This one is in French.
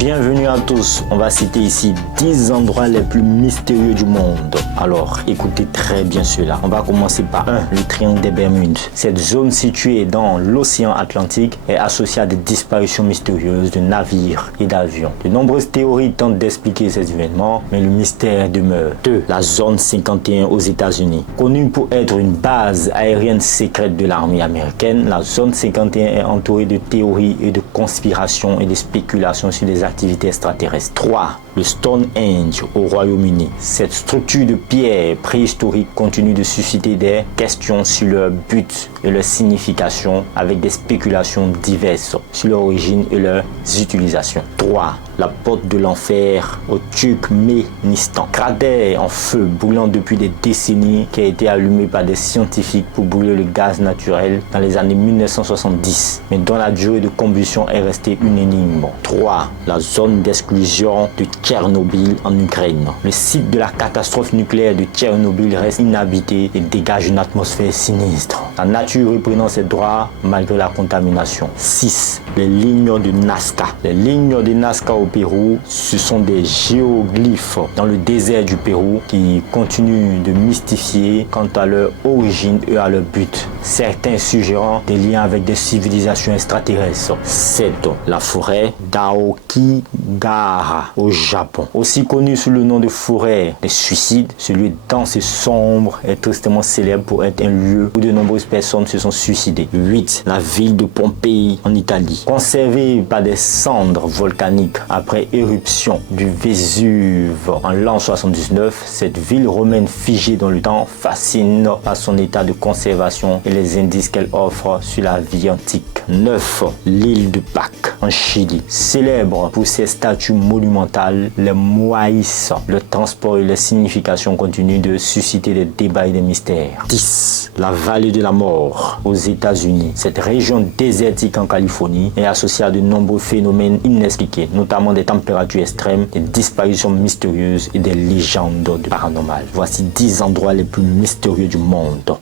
Bienvenue à tous, on va citer ici 10 endroits les plus mystérieux du monde. Alors, écoutez très bien cela. On va commencer par 1. Le triangle des Bermudes. Cette zone située dans l'océan Atlantique est associée à des disparitions mystérieuses de navires et d'avions. De nombreuses théories tentent d'expliquer ces événements, mais le mystère demeure. 2. La zone 51 aux États-Unis. Connue pour être une base aérienne secrète de l'armée américaine, la zone 51 est entourée de théories et de conspirations et de spéculations sur les activités extraterrestres. 3. Le Stonehenge au Royaume-Uni. Cette structure de pierre préhistorique continue de susciter des questions sur leur but et leur signification avec des spéculations diverses sur leur origine et leurs utilisations. 3. La porte de l'enfer au Turkménistan. Cratère en feu brûlant depuis des décennies qui a été allumé par des scientifiques pour brûler le gaz naturel dans les années 1970, mais dont la durée de combustion est restée une énigme. 3. La zone d'exclusion de Tchernobyl en Ukraine. Le site de la catastrophe nucléaire de Tchernobyl reste inhabité et dégage une atmosphère sinistre. La nature reprenant ses droits malgré la contamination. 6. Les lignes de Nazca. Les lignes de Nazca au Pérou, ce sont des géoglyphes dans le désert du Pérou qui continuent de mystifier quant à leur origine et à leur but. Certains suggérant des liens avec des civilisations extraterrestres. 7. La forêt d'Aokigahara au Japon. Aussi connu sous le nom de forêt des suicides, ce lieu dense et sombre est tristement célèbre pour être un lieu où de nombreuses personnes se sont suicidées. 8. La ville de Pompéi en Italie. Conservée par des cendres volcaniques après éruption du Vésuve en l'an 79, cette ville romaine figée dans le temps fascine par son état de conservation et les indices qu'elle offre sur la vie antique. 9. L'île de Pâques en Chili. Célèbre pour ses statues monumentales, les moaïs, le transport et les significations continuent de susciter des débats et des mystères. 10. La vallée de la mort aux États-Unis. Cette région désertique en Californie est associée à de nombreux phénomènes inexpliqués, notamment des températures extrêmes, des disparitions mystérieuses et des légendes paranormales. Voici 10 endroits les plus mystérieux du monde.